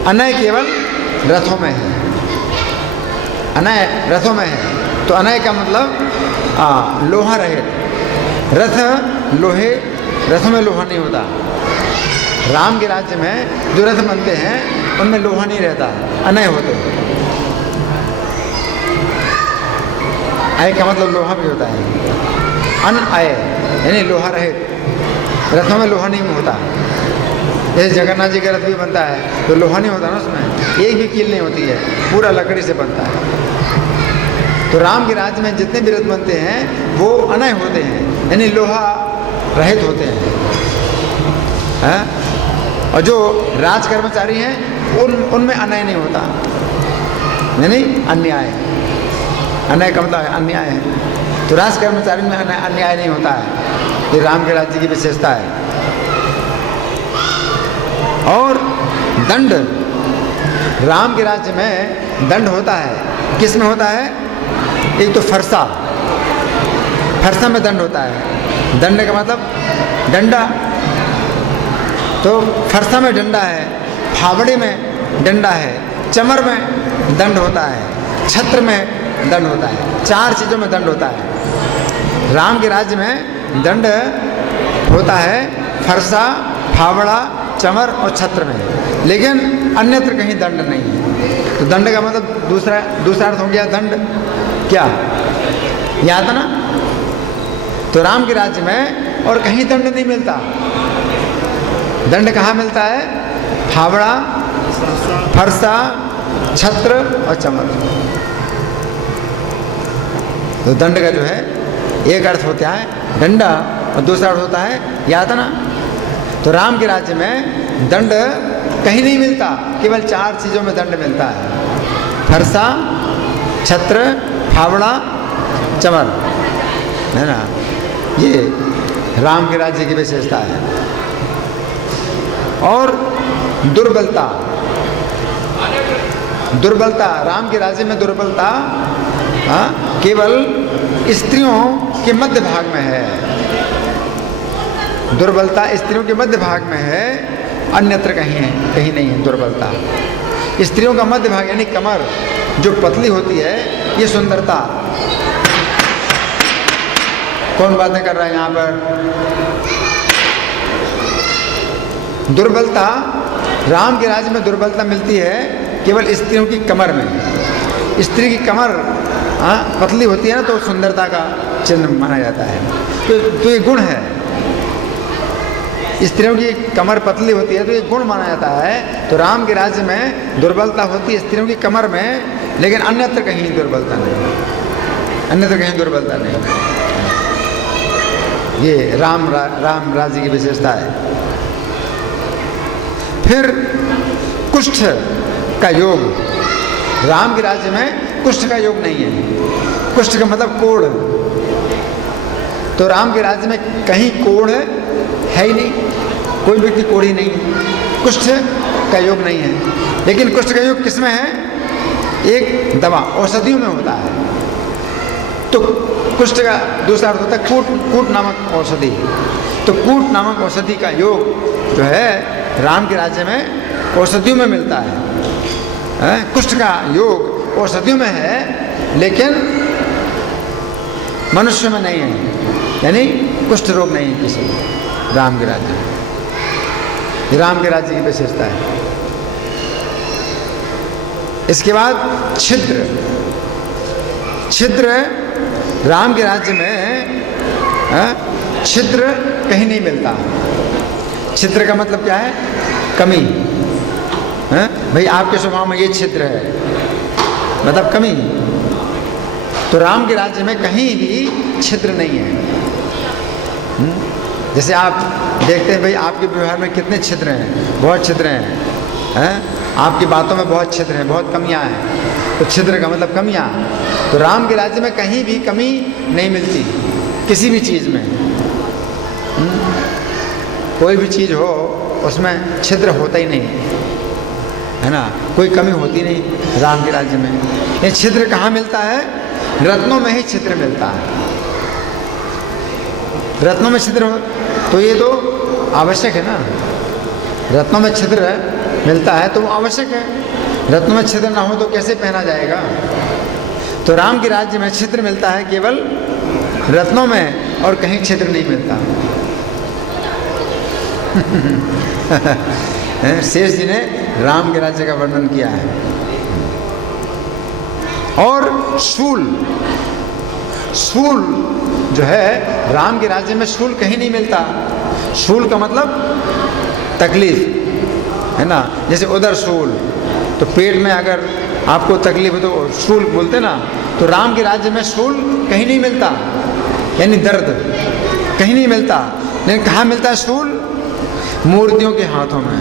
अनय केवल रथों में है। अनय रथों में है। तो अनय का मतलब लोहा रहित। रथों में लोहा नहीं होता। राम के राज्य में जो रथ बनते हैं उनमें लोहा नहीं रहता, अनय होते हैं। अय का मतलब लोहा भी होता है। अनअय यानी लोहा रहित, रथों में लोहा नहीं होता। जैसे जगन्नाथ जी का रथ भी बनता है तो लोहा नहीं होता ना, उसमें एक भी कील नहीं होती है, पूरा लकड़ी से बनता है। तो राम के राज्य में जितने भी रथ बनते हैं वो अनय होते हैं, यानी लोहा रहित होते हैं। और जो राज कर्मचारी हैं उनमें अनय नहीं होता, यानी अन्याय। अन्याय का मतलब अन्याय है। तो राज कर्मचारी में अन्याय नहीं होता है। ये राम के राज्य की विशेषता है। और दंड, राम के राज्य में दंड होता है। किस में होता है? एक तो फरसा में दंड होता है। दंड का मतलब डंडा, तो फरसा में डंडा है, फावड़े में डंडा है, चमर में दंड होता है, छत्र में दंड होता है। 4 चीज़ों में दंड होता है। राम के राज्य में दंड होता है फरसा, फावड़ा, चमर और छत्र में, लेकिन अन्यत्र कहीं दंड नहीं है। तो दंड का मतलब दूसरा अर्थ हो गया दंड क्या? यातना। तो राम के राज्य में और कहीं दंड नहीं मिलता। दंड कहाँ मिलता है? फावड़ा, फरसा, छत्र और चमर। तो दंड का जो है एक अर्थ होता है डंडा और दूसरा अर्थ होता है यातना। तो राम के राज्य में दंड कहीं नहीं मिलता, केवल 4 चीज़ों में दंड मिलता है। फरसा, छत्र, फावड़ा, चमर, है ना। ये राम के राज्य की विशेषता है। और दुर्बलता, राम के राज्य में दुर्बलता केवल स्त्रियों के मध्य भाग में है। दुर्बलता स्त्रियों के मध्य भाग में है, अन्यत्र कहीं नहीं है दुर्बलता। स्त्रियों का मध्य भाग यानी कमर जो पतली होती है, ये सुंदरता। कौन बातें कर रहा है यहाँ पर? दुर्बलता, राम के राज्य में दुर्बलता मिलती है केवल स्त्रियों की कमर में। स्त्री की कमर पतली होती है ना, तो सुंदरता का चिन्ह माना जाता है। तो ये गुण है। स्त्रियों की कमर पतली होती है तो ये गुण माना जाता है। तो राम के राज्य में दुर्बलता होती है स्त्रियों की कमर में, लेकिन अन्यत्र कहीं दुर्बलता नहीं, अन्यत्र कहीं दुर्बलता नहीं। ये राम राज्य की विशेषता है। फिर कुष्ठ का योग, राम के राज्य में कुष्ठ का योग नहीं है। कुष्ठ का मतलब कोढ़, तो राम के राज्य में कहीं कोढ़ है ही नहीं, कोई व्यक्ति कोढ़ी नहीं है, कुष्ठ का योग नहीं है। लेकिन कुष्ठ का योग किस में है? एक दवा औषधियों में होता है। तो कुष्ठ का दूसरा अर्थ होता है कूट नामक औषधि। तो कूट नामक औषधि का योग जो है राम के राज्य में औषधियों में मिलता है। कुष्ठ का योग औषधियों में है लेकिन मनुष्य में नहीं है, यानी कुष्ठ रोग नहीं है किसी राम के राज्य में। ये राम के राज्य की विशेषता है। इसके बाद छिद्र, छिद्र राम के राज्य में छिद्र कहीं नहीं मिलता। छिद्र का मतलब क्या है? कमी। भाई आपके स्वभाव में ये छिद्र है, मतलब कमी। तो राम के राज्य में कहीं भी छिद्र नहीं है। जैसे आप देखते हैं भाई आपके व्यवहार में कितने छिद्र हैं, बहुत छिद्र हैं, आपकी बातों में बहुत छिद्र हैं, बहुत कमियां हैं। तो छिद्र का मतलब कमियां। तो राम के राज्य में कहीं भी कमी नहीं मिलती, किसी भी चीज़ में। कोई भी चीज़ हो उसमें छिद्र होता ही नहीं है ना, कोई कमी होती नहीं राम के राज्य में। ये छिद्र कहाँ मिलता है? रत्नों में ही छिद्र मिलता है। रत्नों में छिद्र हो तो ये तो आवश्यक है ना, रत्नों में छिद्र मिलता है तो वो आवश्यक है। रत्नों में छिद्र ना हो तो कैसे पहना जाएगा? तो राम के राज्य में छिद्र मिलता है केवल रत्नों में, और कहीं छिद्र नहीं मिलता। शेष जी ने राम के राज्य का वर्णन किया है। और शूल, शूल जो है राम के राज्य में शूल कहीं नहीं मिलता। शूल का मतलब तकलीफ है ना, जैसे उदर शूल, तो पेट में अगर आपको तकलीफ हो तो शूल बोलते ना। तो राम के राज्य में शूल कहीं नहीं मिलता, यानी दर्द कहीं नहीं मिलता। लेकिन कहाँ मिलता है शूल? मूर्तियों के हाथों में।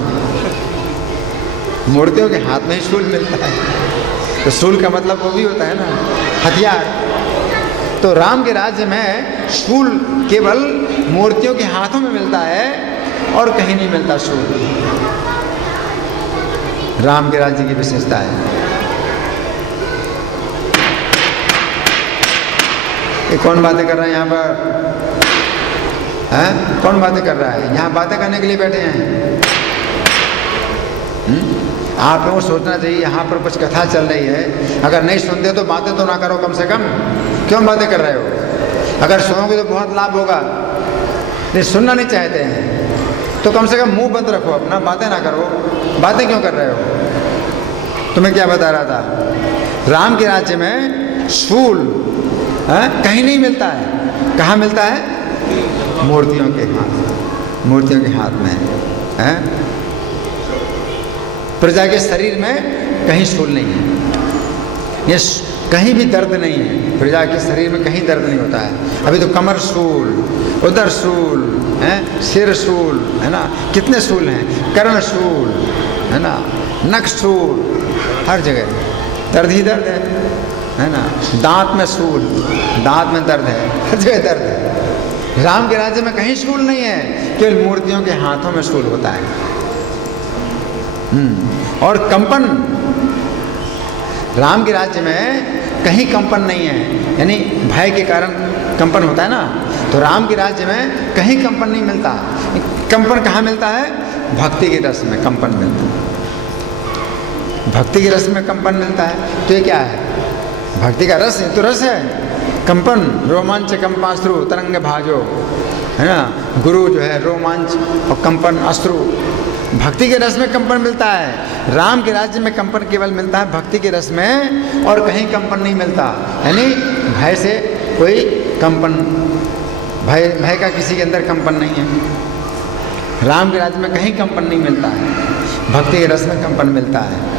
मूर्तियों के हाथ में ही शूल मिलता है। तो शूल का मतलब वो भी होता है ना, हथियार। तो राम के राज्य में शूल केवल मूर्तियों के हाथों में मिलता है और कहीं नहीं मिलता शूल। राम के राज्य की विशेषता है। ये कौन बातें कर रहा है यहाँ पर? हैं? कौन बातें कर रहा है? यहाँ बातें करने के लिए बैठे हैं। आप लोगों को सोचना चाहिए यहाँ पर कुछ कथा चल रही है, अगर नहीं सुनते तो बातें तो ना करो कम से कम। क्यों बातें कर रहे हो? अगर सुनोगे तो बहुत लाभ होगा, नहीं सुनना नहीं चाहते हैं तो कम से कम मुंह बंद रखो अपना, बातें ना करो। बातें क्यों कर रहे हो? तुम्हें क्या बता रहा था? राम के राज्य में शूल कहीं नहीं मिलता है। कहाँ मिलता है? मूर्तियों के हाथ, मूर्तियों के हाथ में है। प्रजा के शरीर में कहीं शूल नहीं है, ये कहीं भी दर्द नहीं है। प्रजा के शरीर में कहीं दर्द नहीं होता है। अभी तो कमर शूल, उदर शूल है, सिर शूल है ना, कितने शूल हैं, कर्ण शूल है ना, नख शूल, हर जगह दर्द ही दर्द है ना। दांत में शूल, दांत में दर्द है, हर जगह दर्द है। राम के राज्य में कहीं शूल नहीं है, केवल मूर्तियों के हाथों में शूल होता है। और कंपन, राम के राज्य में कहीं कंपन नहीं है, यानी भय के कारण कंपन होता है ना, तो राम के राज्य में कहीं कंपन नहीं मिलता। कंपन कहाँ मिलता है? भक्ति के रस में कंपन मिलता है। भक्ति के रस में कंपन मिलता है। तो ये क्या है? भक्ति का रस, तो रस है। कंपन, रोमांच कंपाश्रु तरंग भाजो है ना। गुरु जो है रोमांच और कंपन अश्रु, भक्ति के रस में कंपन मिलता है। राम के राज्य में कंपन केवल मिलता है भक्ति के रस में, और कहीं कंपन नहीं मिलता। यानी भय से कोई कंपन, भय का किसी के अंदर कंपन नहीं है। राम के राज्य में कहीं कंपन नहीं मिलता है, भक्ति के रस में कंपन मिलता है।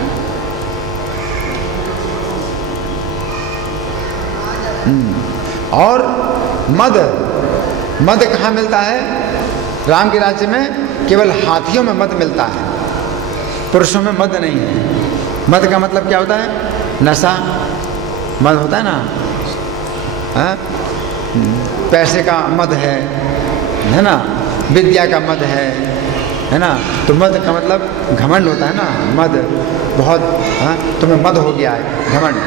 और मद, मद कहाँ मिलता है? राम के राज्य में केवल हाथियों में मद मिलता है। पुरुषों में मद नहीं है। मद का मतलब क्या होता है? नशा। मद होता है ना, हाँ? पैसे का मद है ना, विद्या का मद है ना। तो मद का मतलब घमंड होता है ना, मद बहुत, हाँ, तुम्हें मद हो गया है, घमंड।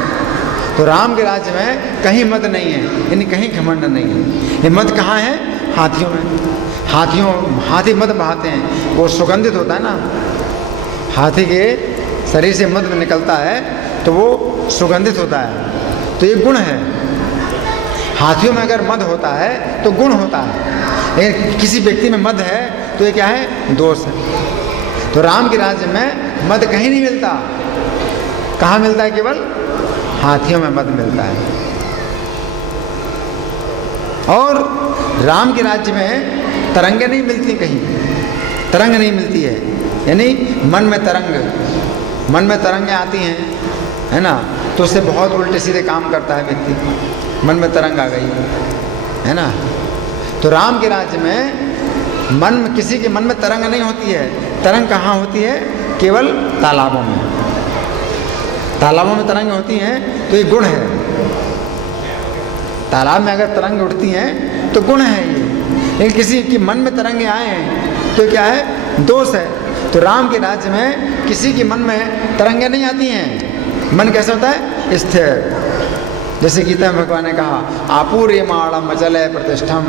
तो राम के राज्य में कहीं मद नहीं है, यानी कहीं घमंड नहीं है। ये मद कहाँ है? हाथियों में। हाथी मद बहाते हैं, वो सुगंधित होता है ना, हाथी के शरीर से मद निकलता है तो वो सुगंधित होता है। तो ये गुण है। हाथियों में अगर मद होता है तो गुण होता है, लेकिन किसी व्यक्ति में मद है तो ये क्या है? दोष है। तो राम के राज्य में मद कहीं नहीं मिलता। कहाँ मिलता है? केवल हाथियों में मद मिलता है। और राम के राज्य में तरंगे नहीं मिलती, कहीं तरंग नहीं मिलती है, यानी मन में तरंगें आती हैं, है ना, तो उससे बहुत उल्टे सीधे काम करता है व्यक्ति। मन में तरंग आ गई, है ना। तो राम के राज्य में किसी के मन में तरंग नहीं होती है। तरंग कहाँ होती है? केवल तालाबों में। तालाबों में तरंग होती हैं तो ये गुण है। तालाब में अगर तरंग उठती हैं तो गुण है ये, लेकिन किसी के मन में तरंगे आए हैं तो क्या है? दोष है। तो राम के राज्य में किसी के मन में तरंगे नहीं आती हैं। मन कैसा होता है? स्थिर। जैसे गीता में भगवान ने कहा, आपूर्यमाणम अचले प्रतिष्ठम।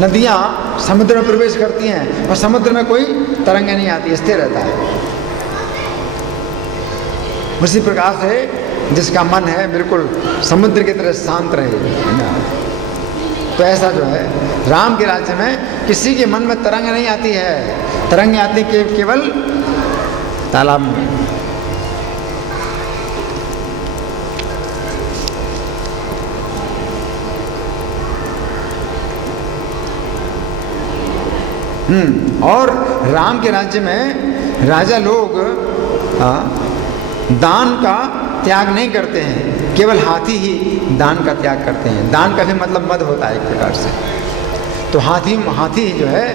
नदियाँ समुद्र में प्रवेश करती हैं और समुद्र में कोई तरंगे नहीं आती, स्थिर रहता है। उसी प्रकार से जिसका मन है बिल्कुल समुद्र की तरह शांत रहे, है ना। तो ऐसा जो है राम के राज्य में किसी के मन में तरंग नहीं आती है। तरंग आती केवल तालाब में। और राम के राज्य में राजा लोग दान का त्याग नहीं करते हैं, केवल हाथी ही दान का त्याग करते हैं। दान का भी मतलब मद होता है एक प्रकार से। तो हाथी जो है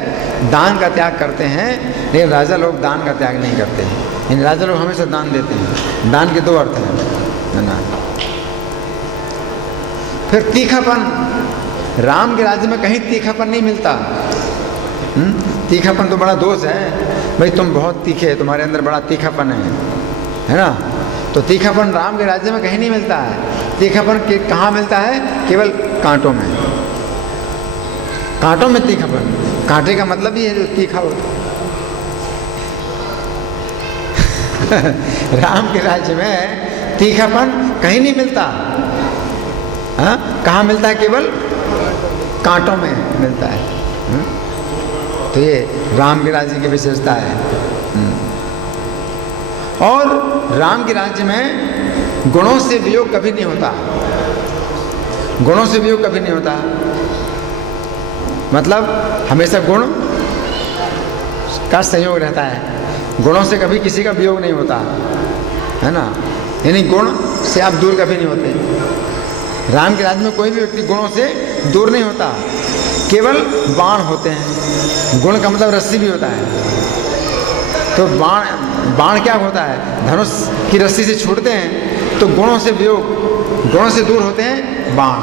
दान का त्याग करते हैं, लेकिन राजा लोग दान का त्याग नहीं करते हैं। इन राजा लोग हमेशा दान देते हैं। दान के दो अर्थ हैं, है ना। फिर तीखापन, राम के राज्य में कहीं तीखापन नहीं मिलता। तीखापन तो बड़ा दोष है भाई, तुम बहुत तीखे, तुम्हारे अंदर बड़ा तीखापन है ना। तो तीखापन राम के राज्य में कहीं नहीं मिलता है। तीखापन कहाँ मिलता है? केवल कांटों में। कांटों में तीखापन, कांटे का मतलब ही है जो तीखा हो। राम के राज्य में तीखापन कहीं नहीं मिलता। हाँ, कहाँ मिलता है? केवल कांटों में मिलता है। तो ये राम के राज्य की विशेषता है। और राम के राज्य में गुणों से वियोग कभी नहीं होता। गुणों से वियोग कभी नहीं होता, मतलब हमेशा गुण का संयोग रहता है। गुणों से कभी किसी का वियोग नहीं होता, है ना। यानी गुण से आप दूर कभी नहीं होते। राम के राज्य में कोई भी व्यक्ति गुणों से दूर नहीं होता, केवल बाण होते हैं। गुण का मतलब रस्सी भी होता है। तो बाण क्या होता है? धनुष की रस्सी से छूटते हैं तो गुणों से वियोग, गुणों से दूर होते हैं बाण,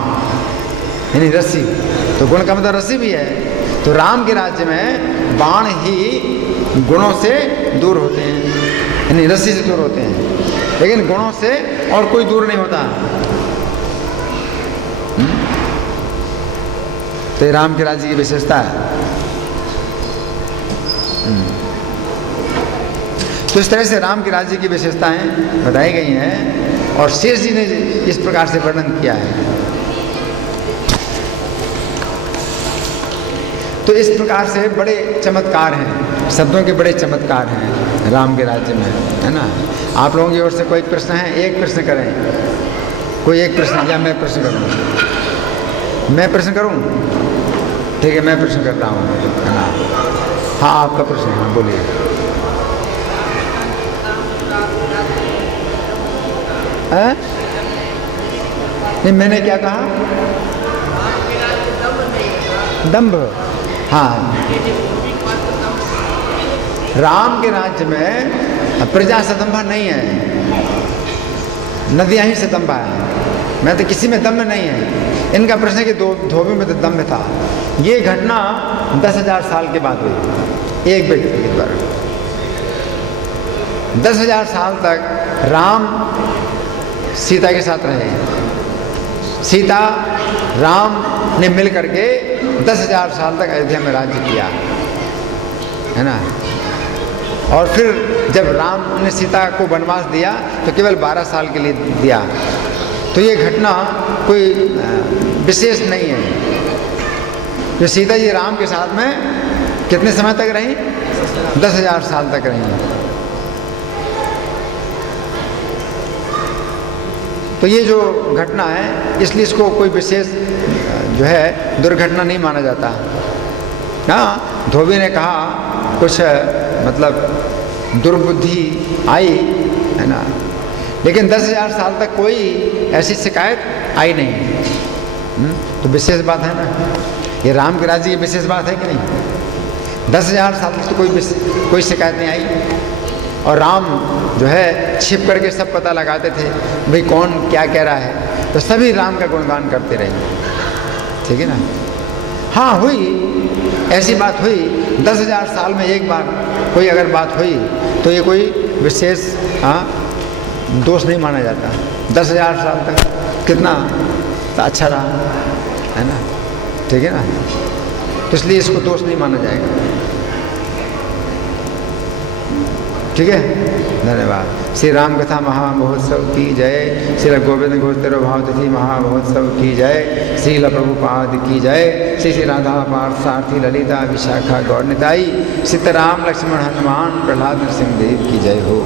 यानी रस्सी। तो गुण का मतलब रस्सी भी है। तो राम के राज्य में बाण ही गुणों से दूर होते हैं, यानी रस्सी से दूर होते हैं, लेकिन गुणों से और कोई दूर नहीं होता। तो ये राम के राज्य की विशेषता है। तो इस तरह से राम के राज्य की विशेषताएं बताई गई हैं और शेष जी ने इस प्रकार से वर्णन किया है। तो इस प्रकार से बड़े चमत्कार हैं, शब्दों के बड़े चमत्कार हैं राम के राज्य में, है ना। आप लोगों की ओर से कोई प्रश्न है? एक प्रश्न करें, कोई एक प्रश्न, या मैं प्रश्न करूँ? मैं प्रश्न करूँ? ठीक है, मैं प्रश्न करता हूँ, है ना। हाँ, आपका प्रश्न है, हाँ बोलिए। नहीं, मैंने क्या कहा? दंभ। हाँ, राम के राज्य में अब प्रजा से दम्भा नहीं है, नदियाँ ही से दम्भा है। मैं तो किसी में दम नहीं है। इनका प्रश्न है कि धोबी में तो दम में था। ये घटना 10,000 साल के बाद हुई, एक व्यक्ति के द्वारा। 10,000 साल तक राम सीता के साथ रहे, सीता राम ने मिल करके 10,000 साल तक अयोध्या में राज्य किया, है ना। और फिर जब राम ने सीता को वनवास दिया तो केवल 12 साल के लिए दिया। तो ये घटना कोई विशेष नहीं है। जो सीता जी राम के साथ में कितने समय तक रही? 10,000 साल तक रही। तो ये जो घटना है, इसलिए इसको कोई विशेष जो है दुर्घटना नहीं माना जाता। हाँ, धोबी ने कहा कुछ मतलब दुर्बुद्धि आई, है ना, लेकिन 10,000 साल तक कोई ऐसी शिकायत आई नहीं। तो विशेष बात है ना, ये राम के राज्य की विशेष बात है कि नहीं। 10,000 साल तक तो कोई शिकायत नहीं आई। और राम जो है छिप करके सब पता लगाते थे भाई कौन क्या कह रहा है, तो सभी राम का गुणगान करते रहे, ठीक है ना। हाँ, हुई ऐसी बात हुई, 10,000 साल में एक बार कोई अगर बात हुई तो ये कोई विशेष दोष नहीं माना जाता। 10,000 साल तक कितना तो अच्छा रहा, है ना, ठीक है ना। तो इसलिए इसको दोष नहीं माना जाएगा, ठीक है। धन्यवाद। श्री राम कथा महामहोत्सव की जय। श्री गोविंद गोस्तर भावतिथि महामहोत्सव की जय। श्रील प्रभुपाद की जय। श्री श्री राधा पार्थ सारथी ललिता विशाखा गौरनिताई। सीताराम लक्ष्मण हनुमान प्रहलाद नरसिंह देव की जय हो।